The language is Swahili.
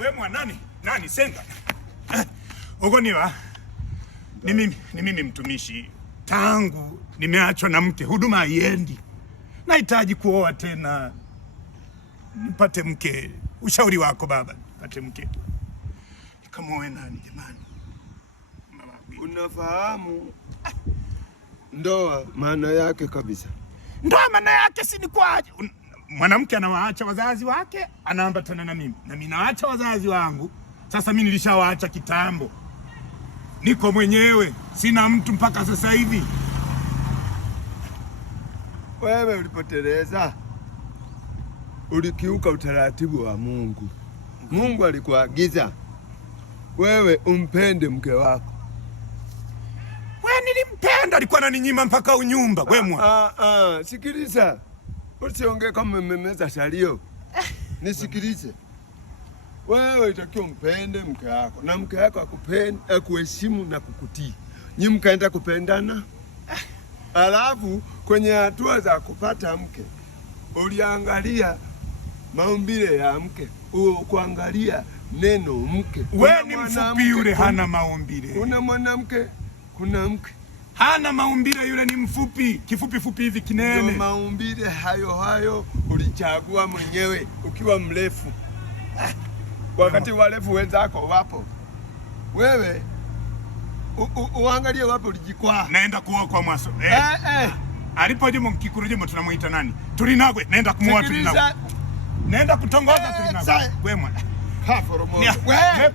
Wewe nani senga? Ogoniwa. Ni mimi mtumishi. Tangu nimeachwa na mke, huduma haiendi. Nahitaji kuoa tena. Nipate mke. Ushauri wako baba, nipate mke. Nikamuoe nani jamani? Unafahamu ndoa maana yake kabisa? Ndoa maana yake si ni kwaje? Mwanamke anawaacha wazazi wake, anaambatana na mimi. Na mimi naacha wazazi wangu. Sasa mimi nilishawaacha kitambo. Niko mwenyewe, sina mtu mpaka sasa hivi. Wewe ulipoteleza, ulikiuka utaratibu wa Mungu. Mungu alikuagiza wewe umpende mke wako. Wewe nilimpenda, alikuwa ananinyima mpaka unyumba. Wewe sikiliza. Usiongee kama umemeza salio. Nisikilize. Wewe itakiwa umpende mke wako na mke wako akupende, akuheshimu na kukutii. Nyinyi mkaenda kupendana. Alafu kwenye hatua za kupata mke uliangalia maumbile ya mke, kuangalia neno mke. Wewe ni mfupi, yule hana maumbile. Kuna mwanamke, kuna mke hana maumbile, yule ni mfupi, kifupi hivi kinene. Ndio maumbile hayo ulichagua mwenyewe ukiwa mrefu. Wakati warefu wenzako wapo. Wewe uangalie wapo ulijikwaa. Naenda kuoa kwa Mwaso. Alipo Juma Mkikuru Juma tunamuita nani? Tulinagwe, naenda kumuoa Tulinagwe. Naenda kutongoza Tulinagwe. Wewe mwana. Wewe